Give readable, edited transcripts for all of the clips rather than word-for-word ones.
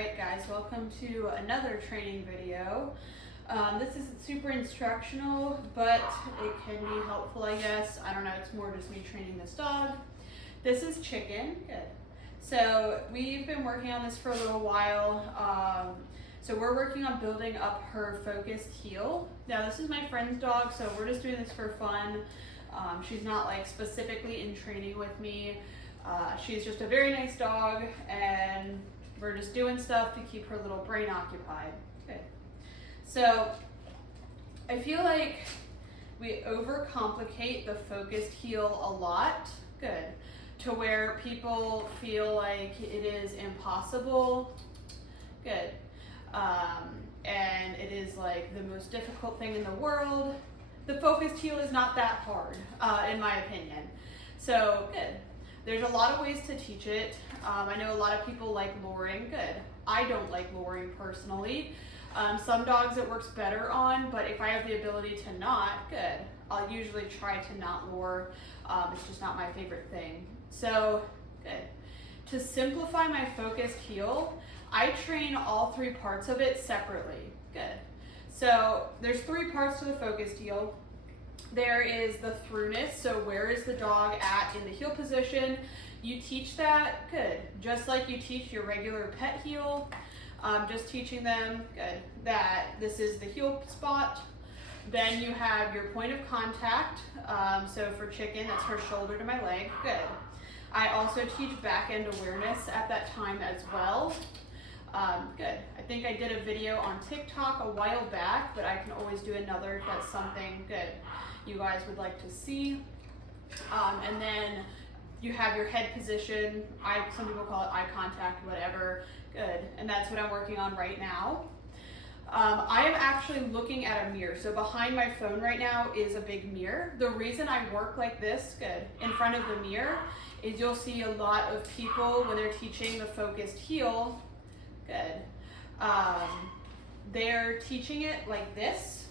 Alright guys, welcome to another training video. This isn't super instructional, but it can be helpful, I guess. I don't know, it's more just me training this dog. This is Chicken. Good. So we've been working on this for a little while. So we're working on building up her focused heel. Now this is my friend's dog, so we're just doing this for fun. She's not like specifically in training with me. She's just a very nice dog, and we're just doing stuff to keep her little brain occupied. Good. So I feel like we overcomplicate the focused heel a lot. Good. To where people feel like it is impossible. Good. And it is like the most difficult thing in the world. The focused heel is not that hard, in my opinion. So good. There's a lot of ways to teach it. I know a lot of people like luring. Good. I don't like luring personally. Some dogs it works better on, but if I have the ability to not, good. I'll usually try to not lure. It's just not my favorite thing. So good. To simplify my focused heel, I train all three parts of it separately. Good. So there's three parts to the focused heel. There is the throughness, so where is the dog at in the heel position? You teach that, good. Just like you teach your regular pet heel, just teaching them, good, that this is the heel spot. Then you have your point of contact. So for Chicken, that's her shoulder to my leg, good. I also teach back end awareness at that time as well. Good. I think I did a video on TikTok a while back, but I can always do another if that's something good you guys would like to see. And then you have your head position. Some people call it eye contact, whatever. Good. And that's what I'm working on right now. I am actually looking at a mirror. So behind my phone right now is a big mirror. The reason I work like this, good, in front of the mirror, is you'll see a lot of people when they're teaching the focused heel, good, they're teaching it like this.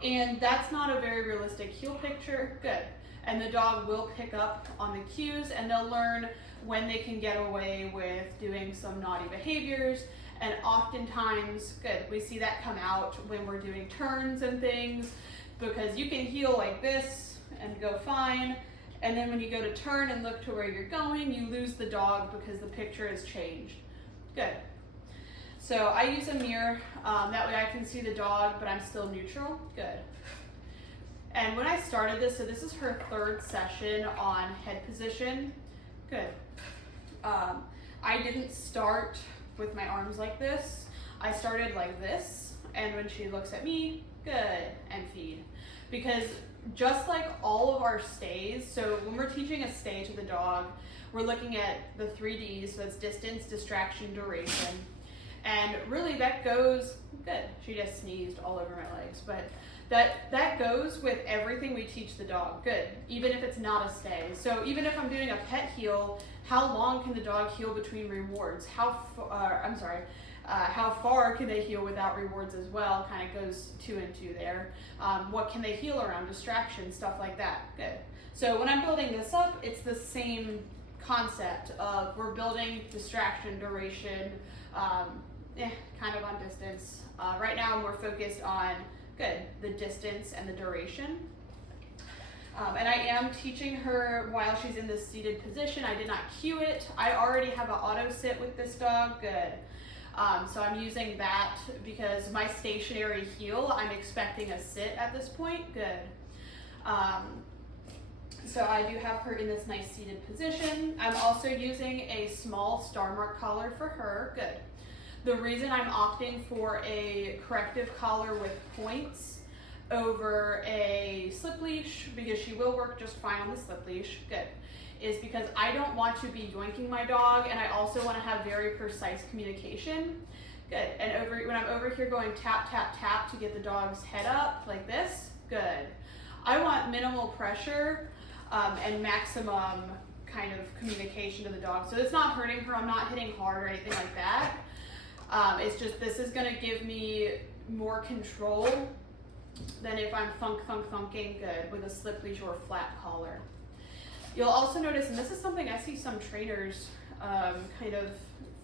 And that's not a very realistic heel picture. Good. And the dog will pick up on the cues, and they'll learn when they can get away with doing some naughty behaviors. And oftentimes, good, we see that come out when we're doing turns and things, because you can heel like this and go fine. And then when you go to turn and look to where you're going, you lose the dog because the picture has changed. Good. So I use a mirror, that way I can see the dog, but I'm still neutral. Good. And when I started this, so this is her third session on head position. Good. I didn't start with my arms like this. I started like this, and when she looks at me, good, and feed. Because just like all of our stays, so when we're teaching a stay to the dog, we're looking at the 3Ds, so that's distance, distraction, duration. And really that goes, good, she just sneezed all over my legs, but that goes with everything we teach the dog, good, even if it's not a stay. So even if I'm doing a pet heel, how long can the dog heel between rewards? How far can they heel without rewards as well, kind of goes 2 and 2 there. What can they heel around, distraction, stuff like that, good. So when I'm building this up, it's the same concept of we're building distraction, duration, kind of on distance. Right now I'm more focused on, good, the distance and the duration. And I am teaching her while she's in this seated position. I did not cue it. I already have an auto sit with this dog, good. So I'm using that because my stationary heel, I'm expecting a sit at this point, good. So I do have her in this nice seated position. I'm also using a small star mark collar for her, good. The reason I'm opting for a corrective collar with points over a slip leash, because she will work just fine on the slip leash, good, is because I don't want to be yoinking my dog, and I also want to have very precise communication, good. And when I'm over here going tap, tap, tap to get the dog's head up like this, good. I want minimal pressure and maximum kind of communication to the dog. So it's not hurting her, I'm not hitting hard or anything like that. It's just, this is gonna give me more control than if I'm thunking good with a slip leash or a flat collar. You'll also notice, and this is something I see some trainers kind of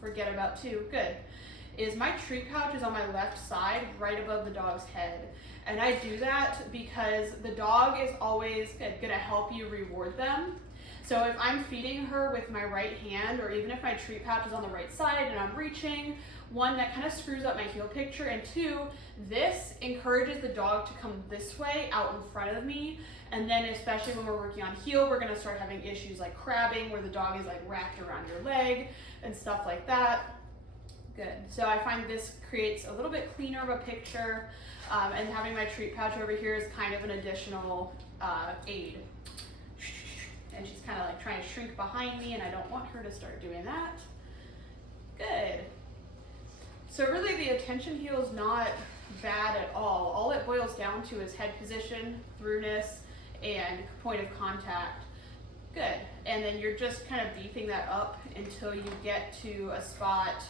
forget about too, good, is my treat pouch is on my left side, right above the dog's head. And I do that because the dog is always gonna help you reward them. So if I'm feeding her with my right hand, or even if my treat pouch is on the right side and I'm reaching, one, that kind of screws up my heel picture, and two, this encourages the dog to come this way out in front of me. And then especially when we're working on heel, we're gonna start having issues like crabbing, where the dog is like wrapped around your leg and stuff like that. Good. So I find this creates a little bit cleaner of a picture, and having my treat pouch over here is kind of an additional aid. And she's kind of like trying to shrink behind me, and I don't want her to start doing that. Good. So really the attention heel is not bad at all. All it boils down to is head position, throughness, and point of contact. Good. And then you're just kind of beefing that up until you get to a spot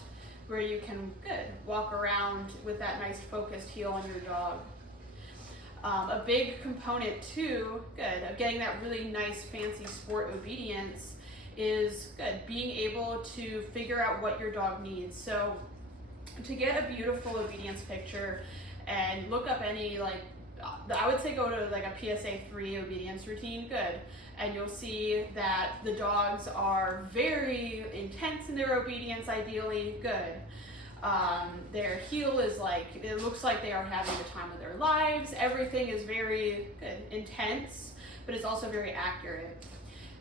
where you can, good, walk around with that nice focused heel on your dog. A big component too, good, of getting that really nice fancy sport obedience is, good, being able to figure out what your dog needs. So to get a beautiful obedience picture, and look up any, like, I would say go to like a PSA 3 obedience routine, good, and you'll see that the dogs are very intense in their obedience, ideally, good. Their heel is like, it looks like they are having the time of their lives. Everything is very good, intense, but it's also very accurate.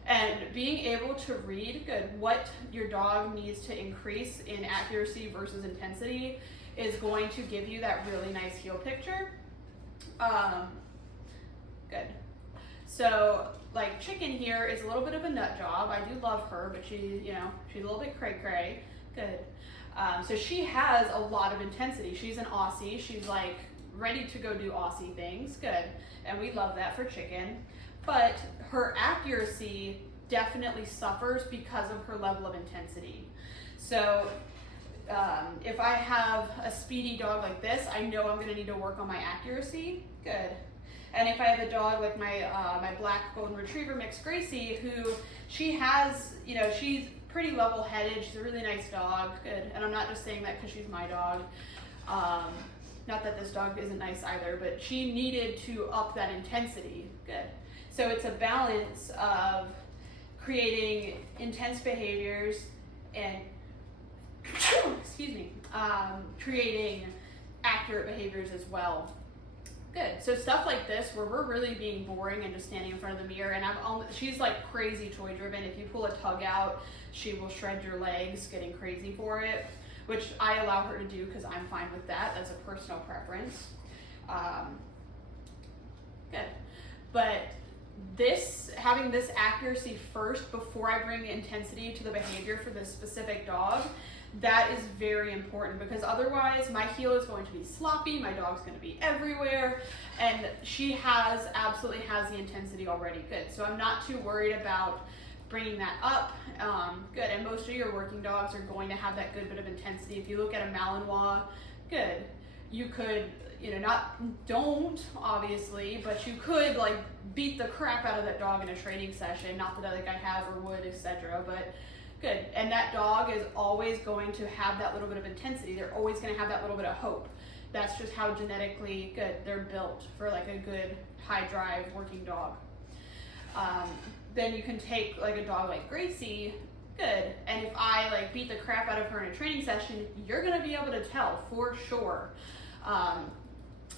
And being able to read, good, what your dog needs to increase in accuracy versus intensity is going to give you that really nice heel picture. Good. So like Chicken here is a little bit of a nut job. I do love her, but she, you know, she's a little bit cray cray. Good. So she has a lot of intensity. She's an Aussie. She's like ready to go do Aussie things. Good. And we love that for Chicken. But her accuracy definitely suffers because of her level of intensity. So if I have a speedy dog like this, I know I'm gonna need to work on my accuracy. Good. And if I have a dog like my my black golden retriever mix Gracie, who she has, you know, she's pretty level-headed. She's a really nice dog. Good. And I'm not just saying that because she's my dog. Not that this dog isn't nice either, but she needed to up that intensity. Good. So it's a balance of creating intense behaviors and excuse me, creating accurate behaviors as well. Good. So stuff like this, where we're really being boring and just standing in front of the mirror, and she's like crazy toy driven. If you pull a tug out, she will shred your legs, getting crazy for it, which I allow her to do because I'm fine with that. That's a personal preference. Good. But having this accuracy first before I bring intensity to the behavior for this specific dog, that is very important, because otherwise my heel is going to be sloppy, my dog's going to be everywhere, and she absolutely has the intensity already. Good. So I'm not too worried about bringing that up. Good. And most of your working dogs are going to have that good bit of intensity. If you look at a Malinois, good, you could, you know, don't obviously, but you could like beat the crap out of that dog in a training session. Not that like I have or would, etc. But good. And that dog is always going to have that little bit of intensity. They're always going to have that little bit of hope. That's just how genetically good they're built for like a good high drive working dog. Then you can take like a dog like Gracie, good, and if I like beat the crap out of her in a training session, you're going to be able to tell for sure.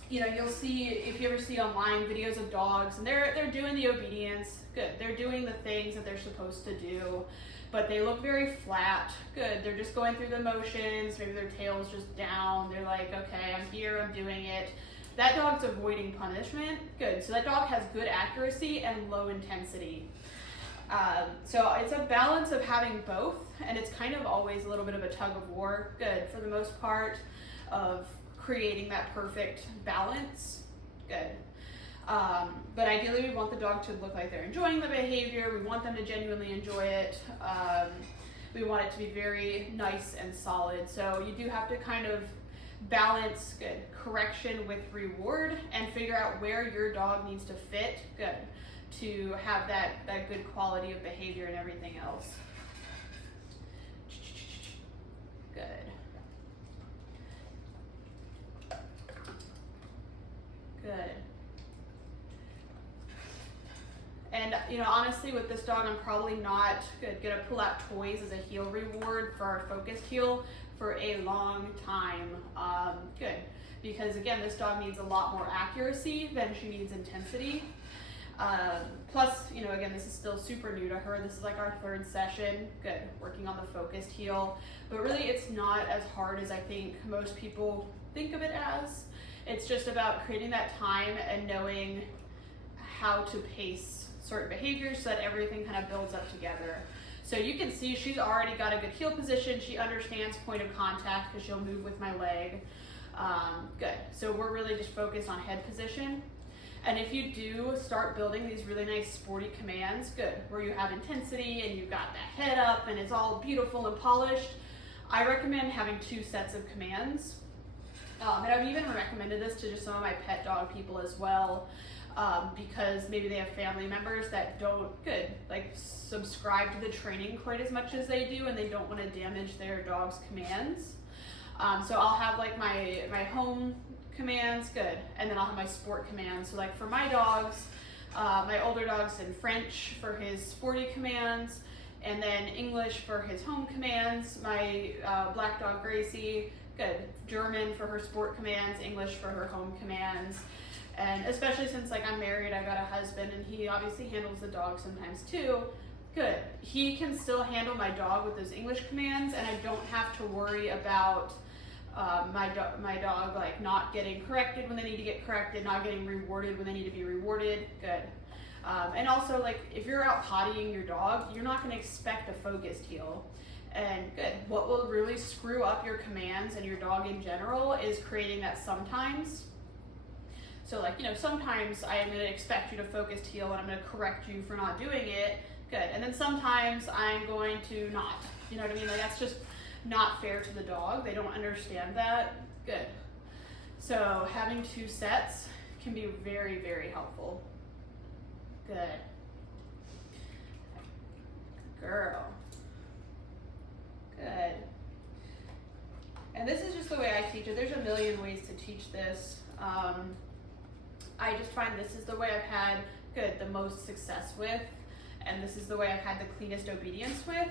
You know, you'll see, if you ever see online videos of dogs and they're doing the obedience, good, they're doing the things that they're supposed to do, but they look very flat. Good. They're just going through the motions. Maybe their tail's just down. They're like, okay, I'm here, I'm doing it. That dog's avoiding punishment. Good. So that dog has good accuracy and low intensity. So it's a balance of having both, and it's kind of always a little bit of a tug of war. Good. For the most part, of creating that perfect balance. Good. But ideally we want the dog to look like they're enjoying the behavior. We want them to genuinely enjoy it. We want it to be very nice and solid. So you do have to kind of balance good correction with reward and figure out where your dog needs to fit good to have that good quality of behavior and everything else. Good. Good. And honestly, with this dog, I'm probably not gonna pull out toys as a heel reward for our focused heel for a long time. Good, because again, this dog needs a lot more accuracy than she needs intensity. Plus, again, this is still super new to her. This is like our 3rd session. Good, working on the focused heel. But really, it's not as hard as I think most people think of it as. It's just about creating that time and knowing how to pace certain behaviors so that everything kind of builds up together. So you can see she's already got a good heel position. She understands point of contact because she'll move with my leg. Good. So we're really just focused on head position. And if you do start building these really nice sporty commands, good, where you have intensity and you've got that head up and it's all beautiful and polished, I recommend having 2 sets of commands. And I've even recommended this to just some of my pet dog people as well, because maybe they have family members that don't subscribe to the training quite as much as they do, and they don't want to damage their dog's commands. So I'll have like my home commands, good, and then I'll have my sport commands. So like for my dogs, my older dog's in French for his sporty commands, and then English for his home commands. My black dog Gracie, good, German for her sport commands, English for her home commands. And especially since I'm married, I've got a husband, and he obviously handles the dog sometimes too. Good, he can still handle my dog with those English commands, and I don't have to worry about my dog not getting corrected when they need to get corrected, not getting rewarded when they need to be rewarded. Good. And also if you're out pottying your dog, you're not going to expect a focused heel. And good, what will really screw up your commands and your dog in general is creating that sometimes. So sometimes I am going to expect you to focused heel and I'm going to correct you for not doing it. Good. And then sometimes I'm going to not. You know what I mean? That's just not fair to the dog. They don't understand that. Good. So having 2 sets can be very, very helpful. Good. Girl. Good. And this is just the way I teach it. There's a million ways to teach this. I just find this is the way I've had the most success with, and this is the way I've had the cleanest obedience with,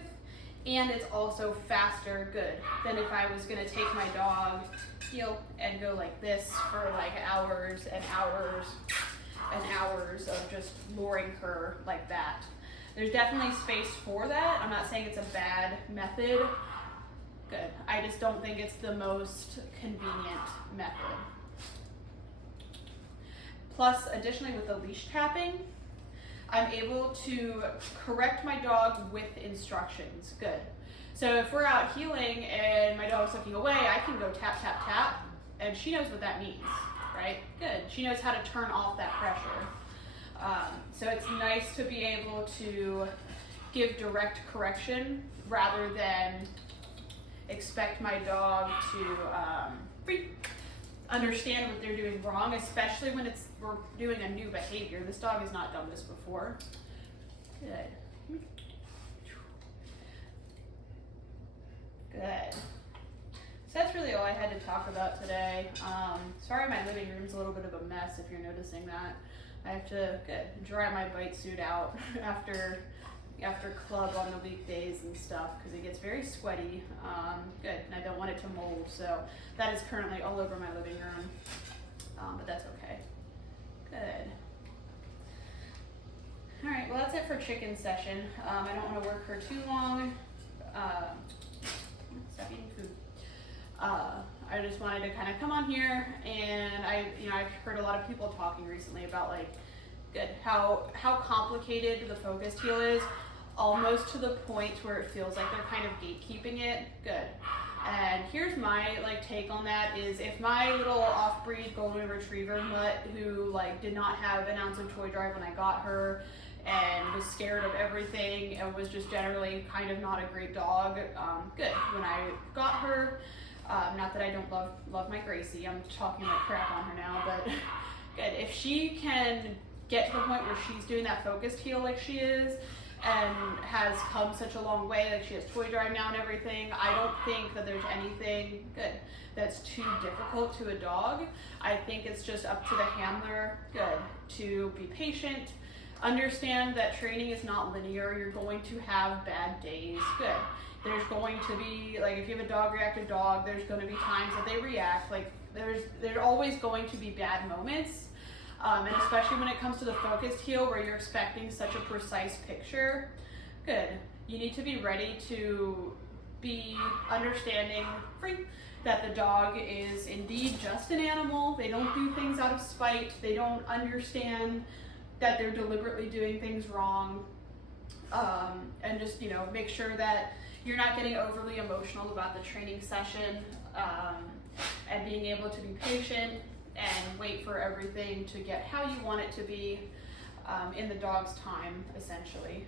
and it's also faster, good, than if I was gonna take my dog heel and go like this for hours and hours and hours of just luring her like that. There's definitely space for that. I'm not saying it's a bad method. Good. I just don't think it's the most convenient method. Plus, additionally with the leash tapping, I'm able to correct my dog with instructions. Good. So if we're out heeling and my dog's looking away, I can go tap, tap, tap, and she knows what that means, right? Good. She knows how to turn off that pressure. So it's nice to be able to give direct correction rather than expect my dog to understand what they're doing wrong, especially when we're doing a new behavior. This dog has not done this before. Good. Good. So that's really all I had to talk about today. Sorry my living room's a little bit of a mess if you're noticing that. I have to dry my bite suit out after club on the weekdays and stuff because it gets very sweaty. Good, and I don't want it to mold, so that is currently all over my living room, but that's okay. Good. All right, well that's it for chicken session. I don't want to work her too long. Stop eating food. I just wanted to kind of come on here, and I've heard a lot of people talking recently about how complicated the focused heel is, almost to the point where it feels like they're kind of gatekeeping it. Good. And here's my take on that is if my little off-breed golden retriever mutt who did not have an ounce of toy drive when I got her and was scared of everything and was just generally kind of not a great dog, good. When I got her, not that I don't love my Gracie, I'm talking crap on her now, but good. If she can get to the point where she's doing that focused heel like she is, and has come such a long way. Like, she has toy drive now and everything. I don't think that there's anything good that's too difficult to a dog. I think it's just up to the handler, to be patient, understand that training is not linear. You're going to have bad days, there's going to be, like, if you have a dog reactive dog, there's going to be times that they react. Like, there's always going to be bad moments. And especially when it comes to the focused heel where you're expecting such a precise picture, you need to be ready to be understanding that the dog is indeed just an animal. They don't do things out of spite. They don't understand that they're deliberately doing things wrong. And just, make sure that you're not getting overly emotional about the training session, and being able to be patient and wait for everything to get how you want it to be in the dog's time, essentially.